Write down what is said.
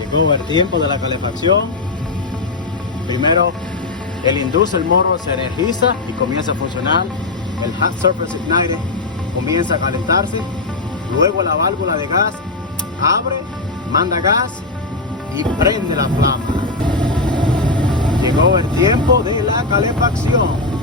Llegó el tiempo de la calefacción. Primero, el inducer motor se energiza y comienza a funcionar. El hot surface igniter comienza a calentarse. Luego la válvula de gas abre, manda gas y prende la flama. Llegó el tiempo de la calefacción.